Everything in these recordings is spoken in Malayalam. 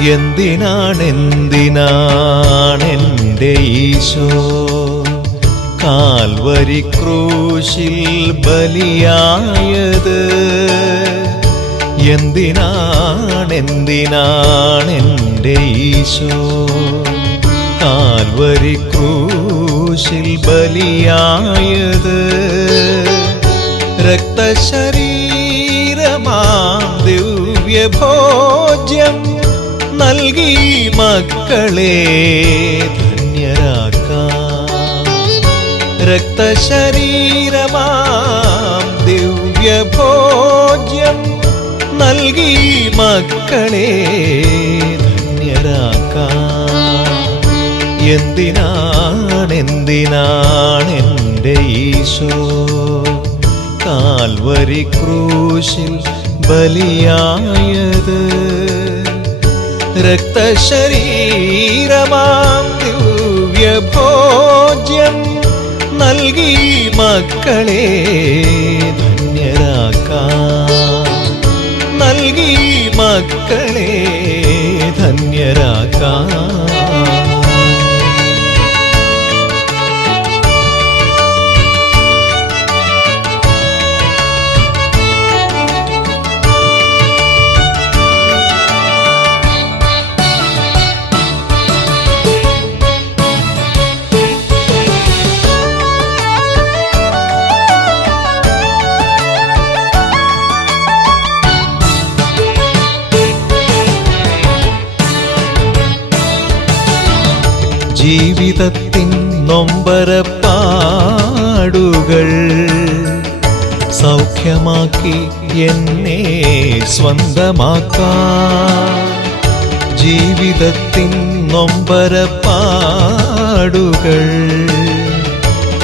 എന്തിനാണെന്തിനാണെന്റെ ഈശോ? കാൽവരി ക്രൂശിൽ ബലിയായത്. എന്തിനാണെന്തിനാണെന്റെ ഈശോ? കാൽവരി ക്രൂശിൽ ബലിയായത്. രക്തശരീരമാ ദിവ്യഭോജ്യം നൽകി മക്കളെ ധന്യരാക്കാം. രക്തശരീരമാം ദിവ്യഭോജ്യം നൽകി മക്കളെ ധന്യരാക്കാം. എന്തിനാണെന്തിനാണെന്റെ ഈശോ? കാൽവരി ക്രൂശിൽ ബലിയായത് രക്തശരീരമാം ദിവ്യഭോജ്യം നൽകി മക്കളെ ധന്യരാക്കാം. നൽകി മക്കളെ ധന്യരാക്കാം. ജീവിതത്തിൻ നൊമ്പരപ്പാടുകൾ സൗഖ്യമാക്കി എന്നെ സ്വന്തമാക്കാം. ജീവിതത്തിൻ നൊമ്പരപ്പാടുകൾ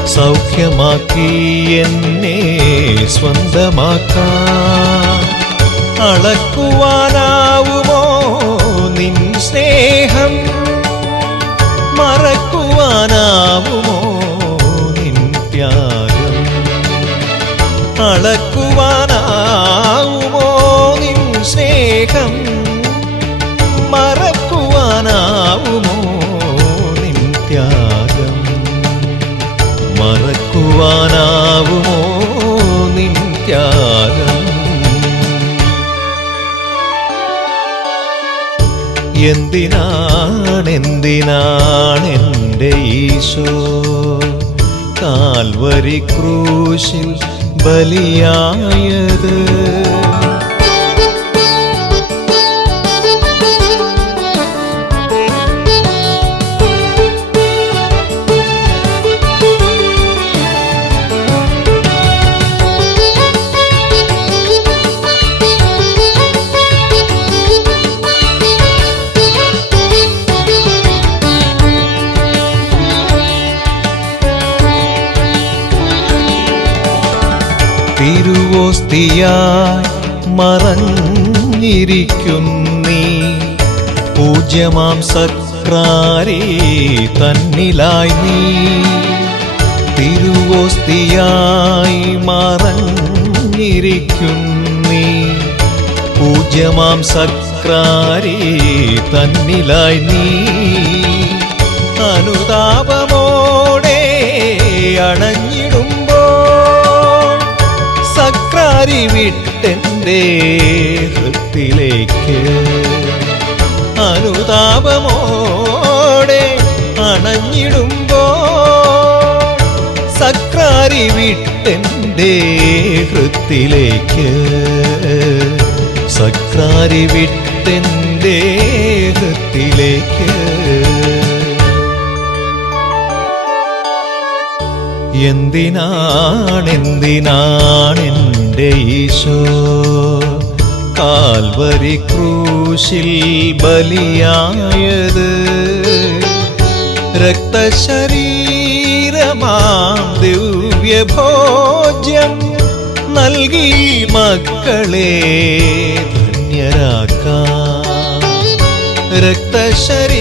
സൗഖ്യമാക്കി എന്നെ സ്വന്തമാക്കാം. അളക്കുവാനാവുമോ നിൻ സ്നേഹം? മറക്കുവാനാവുമോ നിൻ ത്യാഗം? അളക്കുവാനാവുമോ നിൻ സ്നേഹം? എന്തിനാണെന്തിനാണെന്റെ ഈശോ? കാൽവരി ക്രൂശിൽ ബലിയായത് തിരുവോസ്തിയായി മറഞ്ഞിരിക്കുന്നീ പൂജ്യമാം സക്രാരി തന്നിലായി നീ. തിരുവോസ്തിയായി മറഞ്ഞിരിക്കുന്നീ പൂജ്യമാം സക്രാരി തന്നിലായി നീ. അനുതാപമോടെ അണഞ്ഞിടുമ്പോൾ സക്രാരി വിട്ടെന്റെ ഹൃത്തിലേക്ക്. അനുതാപമോടെ അണഞ്ഞിടുമ്പോ സക്രാരി വിട്ടെന്റെ ഹൃത്തിലേക്ക്. സക്രാരി വിട്ടെന്റെ ഹൃത്തിലേക്ക്. എന്തിനാണെന്തിനാണെന്റെ ഈശോ കാൽവരി ക്രൂശിൽ ബലിയായത്. രക്തശരീരമാം ദിവ്യഭോജ്യം നൽകി മക്കളെ ധന്യരാക്കാം. രക്തശരീരമാം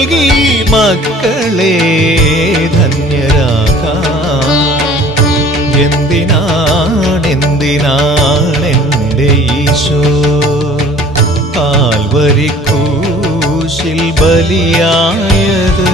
നൽകി മക്കളെ ധന്യരാക. എന്തിനാണെന്തിനാണെന്റെ ഈശോ? കാൽവരിക്കൂശിൽ ബലിയായത്